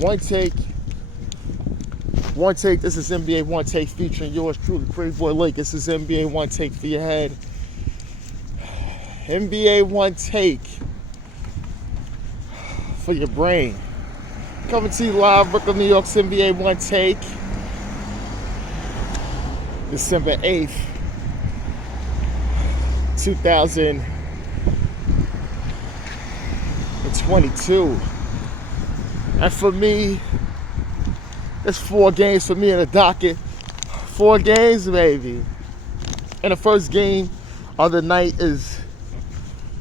One take. One take. This is NBA One Take featuring yours truly, Pretty Boy Lake. This is NBA One Take for your head. NBA One Take for your brain. Coming to you live, Brooklyn, New York's NBA One Take. December 8th, 2022. And for me, it's 4 games for me in the docket. 4 games, baby. And the first game of the night is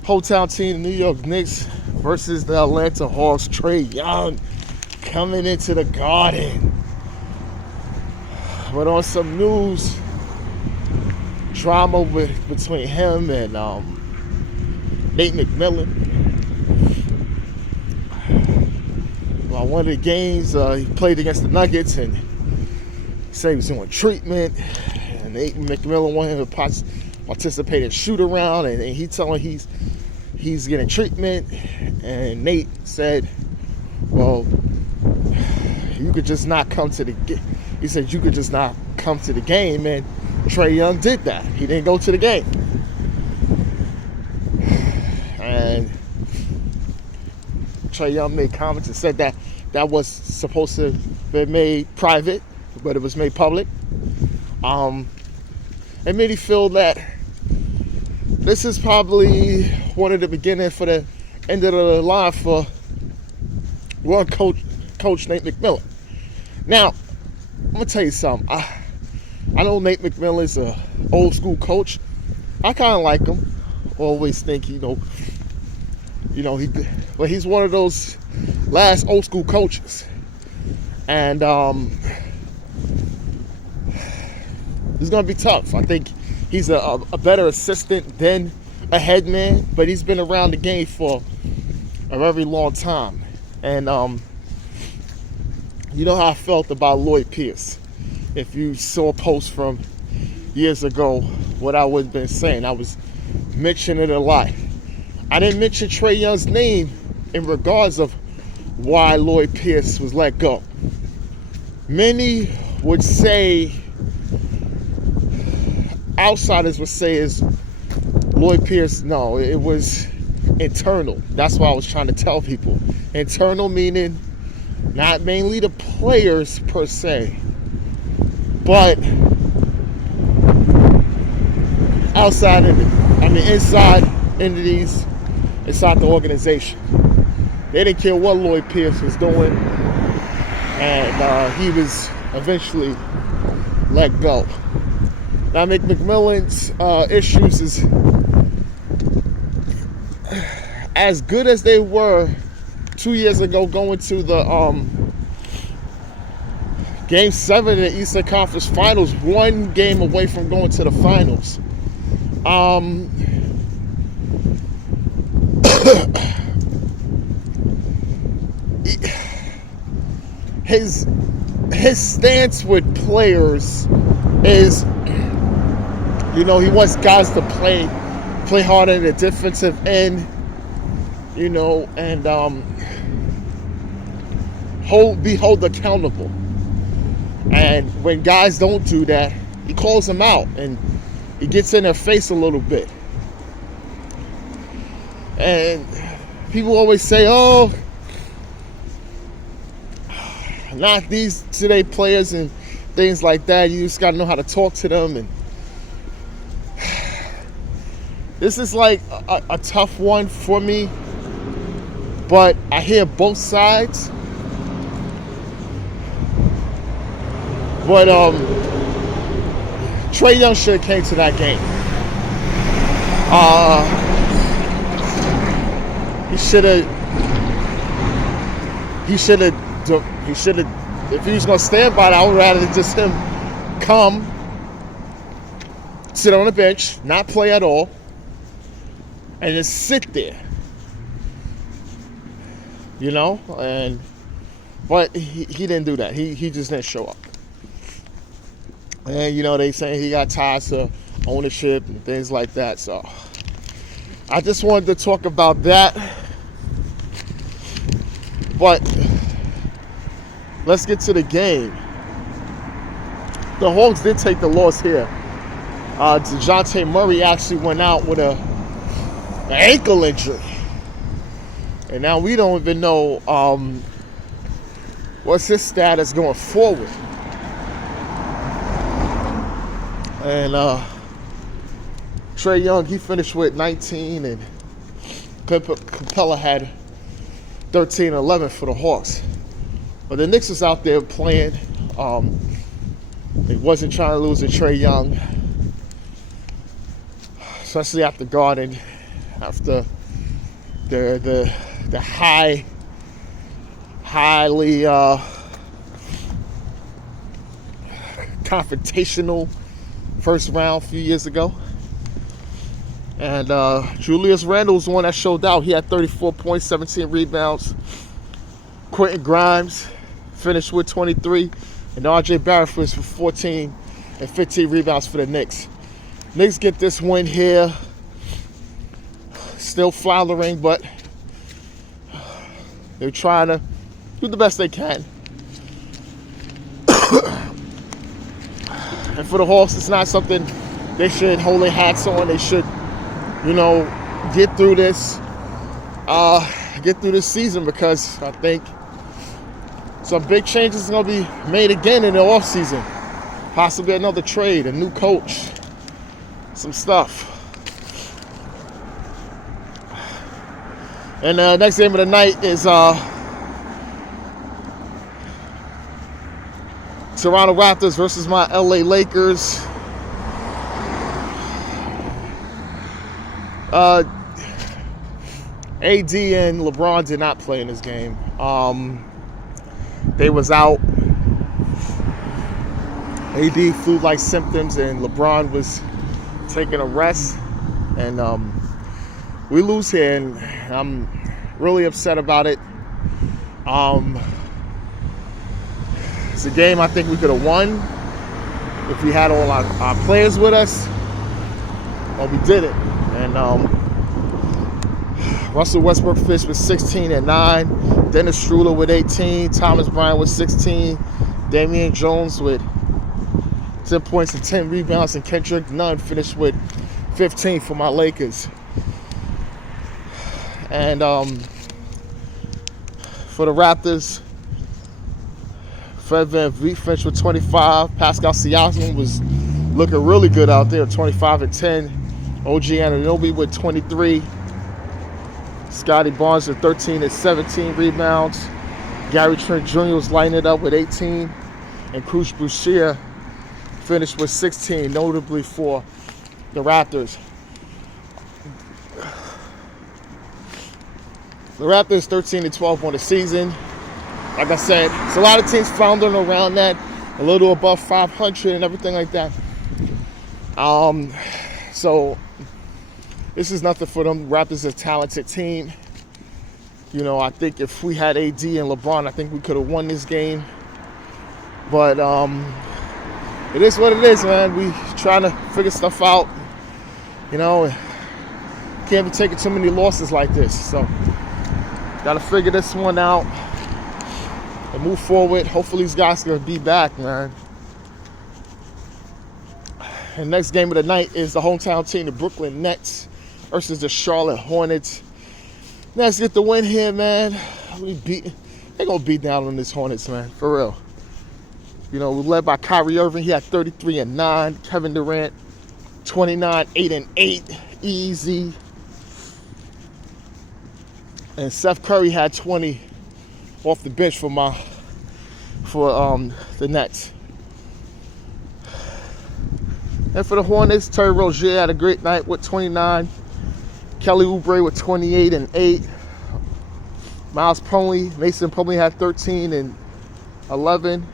hometown team, the New York Knicks versus the Atlanta Hawks. Trae Young coming into the Garden. But on some news, drama between him and Nate McMillan. One of the games, he played against the Nuggets and he said he was doing treatment. And Nate McMillan wanted him to participate in shoot around, and he telling he's getting treatment. And Nate said, "Well, you could just not come to the game." He said, "You could just not come to the game," and Trae Young did that. He didn't go to the game. And Trae Young made comments and said that was supposed to be made private, but it was made public. It made me feel that this is probably one of the beginning for the end of the line for one coach Nate McMillan. Now, I'm gonna tell you something. I know Nate McMillan is an old school coach. I kind of like him. Always think, he's one of those last old school coaches, and it's gonna be tough. I think he's a better assistant than a head man, but he's been around the game for a very long time. And you know how I felt about Lloyd Pierce. If you saw a post from years ago, what I would have been saying, I was mentioning it a lot. I didn't mention Trae Young's name in regards of why Lloyd Pierce was let go. Many would say, outsiders would say, is Lloyd Pierce. No, it was internal. That's what I was trying to tell people. Internal meaning not mainly the players per se, but outside of it. Inside entities, inside the organization. They didn't care what Lloyd Pierce was doing, and he was eventually let go. Now, McMillan's issues is as good as they were 2 years ago, going to the Game 7 of the Eastern Conference Finals, 1 game away from going to the finals. His stance with players is, he wants guys to play hard in the defensive end, and be held accountable. And when guys don't do that, he calls them out and he gets in their face a little bit. And people always say, "Oh, not these today players," and things like that. You just got to know how to talk to them. And this is like a tough one for me, but I hear both sides. But Trae Young should have came to that game. He should have. If he was gonna stand by it, I would rather just him come, sit on the bench, not play at all, and just sit there. But he didn't do that. He just didn't show up. And they saying he got ties to ownership and things like that. So I just wanted to talk about that. But let's get to the game. The Hawks did take the loss here. DeJounte Murray actually went out with an ankle injury. And now we don't even know what's his status going forward. And Trae Young, he finished with 19, and Capella had 13 and 11 for the Hawks. But the Knicks was out there playing. They wasn't trying to lose to Trae Young, especially after Garden, after the highly confrontational first round a few years ago. And Julius Randle's the one that showed out. He had 34 points, 17 rebounds. Quentin Grimes finished with 23. And RJ Barrett finished with 14 and 15 rebounds for the Knicks. Knicks get this win here. Still floundering, but they're trying to do the best they can. And for the Hawks, it's not something they should hold their hats on. They should, get through this season, because I think some big changes are going to be made again in the offseason. Possibly another trade, a new coach, some stuff. And the next game of the night is Toronto Raptors versus my LA Lakers. AD and LeBron did not play in this game. They was out. AD flu-like symptoms, and LeBron was taking a rest. And we lose here, and I'm really upset about it. It's a game I think we could have won if we had all our players with us. Well, we did it. And Russell Westbrook finished with 16 and 9. Dennis Schroeder with 18. Thomas Bryant with 16. Damian Jones with 10 points and 10 rebounds. And Kendrick Nunn finished with 15 for my Lakers. And for the Raptors, Fred VanVleet finished with 25. Pascal Siakam was looking really good out there, 25 and 10. OG Anunoby with 23. Scotty Barnes with 13 and 17 rebounds. Gary Trent Jr. was lighting it up with 18. And Cruz Boucher finished with 16, notably for the Raptors. The Raptors 13 and 12 on the season. Like I said, it's a lot of teams floundering around that, a little above 500 and everything like that. So this is nothing for them. Raptors are a talented team. I think if we had AD and LeBron, I think we could have won this game. But it is what it is, man. We trying to figure stuff out. Can't be taking too many losses like this. So gotta figure this one out and move forward. Hopefully these guys are gonna be back, man. And next game of the night is the hometown team, the Brooklyn Nets, versus the Charlotte Hornets. Nets get the win here, man. They're gonna beat down on this Hornets, man, for real. We're led by Kyrie Irving. He had 33 and 9. Kevin Durant, 29, 8 and 8, easy. And Seth Curry had 20 off the bench for the Nets. And for the Hornets, Terry Rozier had a great night with 29. Kelly Oubre with 28 and 8. Mason Plumlee had 13 and 11.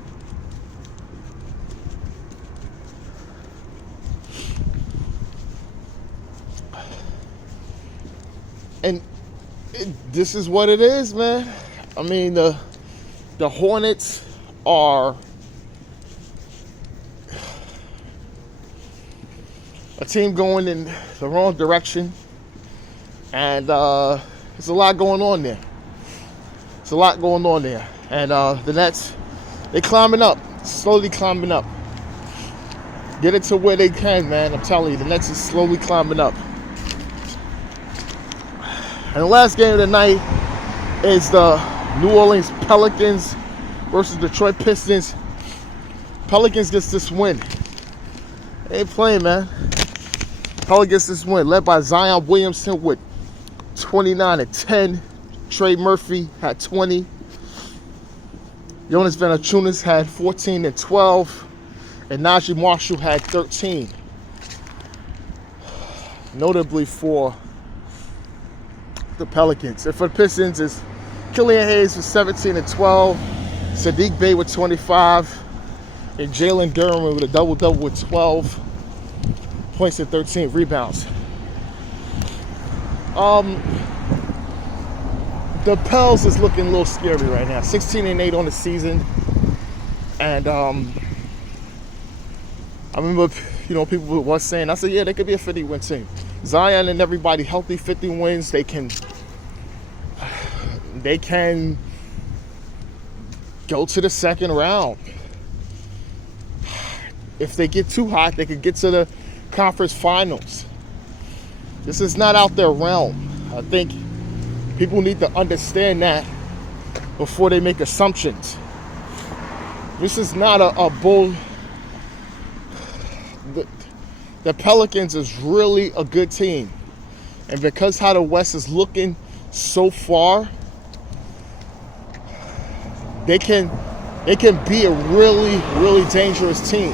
And this is what it is, man. I mean, the Hornets are a team going in the wrong direction. And there's a lot going on there. And the Nets, They climbing up, slowly climbing up. Get it to where they can, man. I'm telling you, the Nets is slowly climbing up. And the last game of the night is the New Orleans Pelicans versus Detroit Pistons. Pelicans gets this win. They ain't playing, man. Pelicans gets this win, led by Zion Williamson with 29 and 10. Trey Murphy had 20. Jonas Valanciunas had 14 and 12. And Najee Marshall had 13. Notably for the Pelicans. And for the Pistons, is Killian Hayes with 17 and 12. Sadiq Bey with 25. And Jalen Durham with a double-double with 12 points and 13 rebounds. The Pels is looking a little scary right now. 16 and 8 on the season. And I remember, people were saying, I said, yeah, they could be a 50-win team. Zion and everybody healthy, 50 wins. They can go to the second round. If they get too hot, they could get to the conference finals. This is not out their realm. I think people need to understand that before they make assumptions. This is not a bull. The Pelicans is really a good team. And because how the West is looking so far, they can be a really, really dangerous team.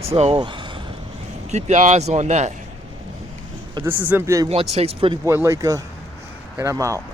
So keep your eyes on that. But this is NBA One Takes Pretty Boy Laker, and I'm out.